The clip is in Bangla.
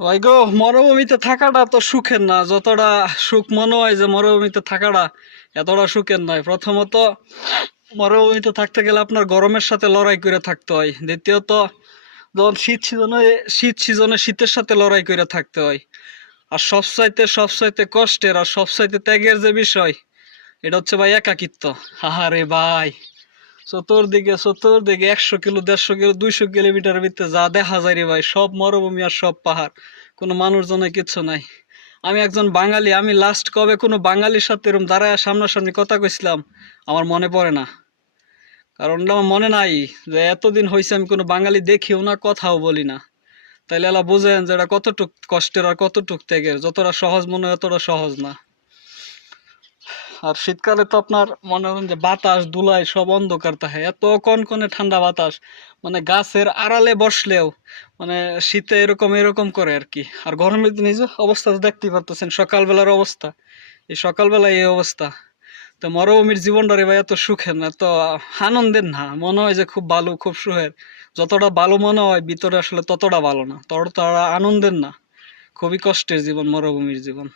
ভাই গো, মরুভূমিতে থাকাটা তো সুখের না। যতটা সুখ মনে হয় যে মরুভূমিতে থাকাটা এতটা সুখের নয়। প্রথমত, মরুভূমিতে থাকতে গেলে আপনার গরমের সাথে লড়াই করে থাকতে হয়। দ্বিতীয়ত, যখন শীত সিজনে শীতের সাথে লড়াই করে থাকতে হয়। আর সবচাইতে কষ্টের আর সবচাইতে ত্যাগের যে বিষয়, এটা হচ্ছে ভাই একাকিত্ব। আহারে ভাই, চতুর্দিকে 100 কিলো, 150 কিলো, 200 কিলোমিটারের ভিতরে যা দেখা যায় রে ভাই, সব মরুভূমি আর সব পাহাড়। কোনো মানুষজনের কিচ্ছু নাই। আমি একজন বাঙালি, আমি লাস্ট কবে কোনো বাঙালির সাথে এরকম দাঁড়ায় সামনাসামনি কথা কইছিলাম আমার মনে পড়ে না। কারণ আমার মনে নাই যে এতদিন হয়েছে আমি কোনো বাঙালি দেখিও না, কথাও বলি না। তাইলে এলা বুঝেন যে এটা কতটুক কষ্টের আর কতটুক ত্যাগের। যতটা সহজ মনে হয় অতটা সহজ না। আর শীতকালে তো আপনার মনে করেন যে বাতাস ধুলায় সব অন্ধকার থাকে, এত কনকনে ঠান্ডা বাতাস, মানে গাছের আড়ালে বসলেও মানে শীতে এরকম এরকম করে আর কি। আর গরমের দিনে এই যে অবস্থা তো দেখতেই পারতেছেন, সকালবেলার অবস্থা, এই সকালবেলায় এই অবস্থা। তো মরুভূমির জীবনটা রে ভাই এত সুখের না, তো আনন্দের না। মনে হয় যে খুব ভালো, খুব সুখের। যতটা ভালো মনে হয় ভিতরে আসলে ততটা ভালো না, ততটা আনন্দের না। খুবই কষ্টের জীবন মরুভূমির জীবন।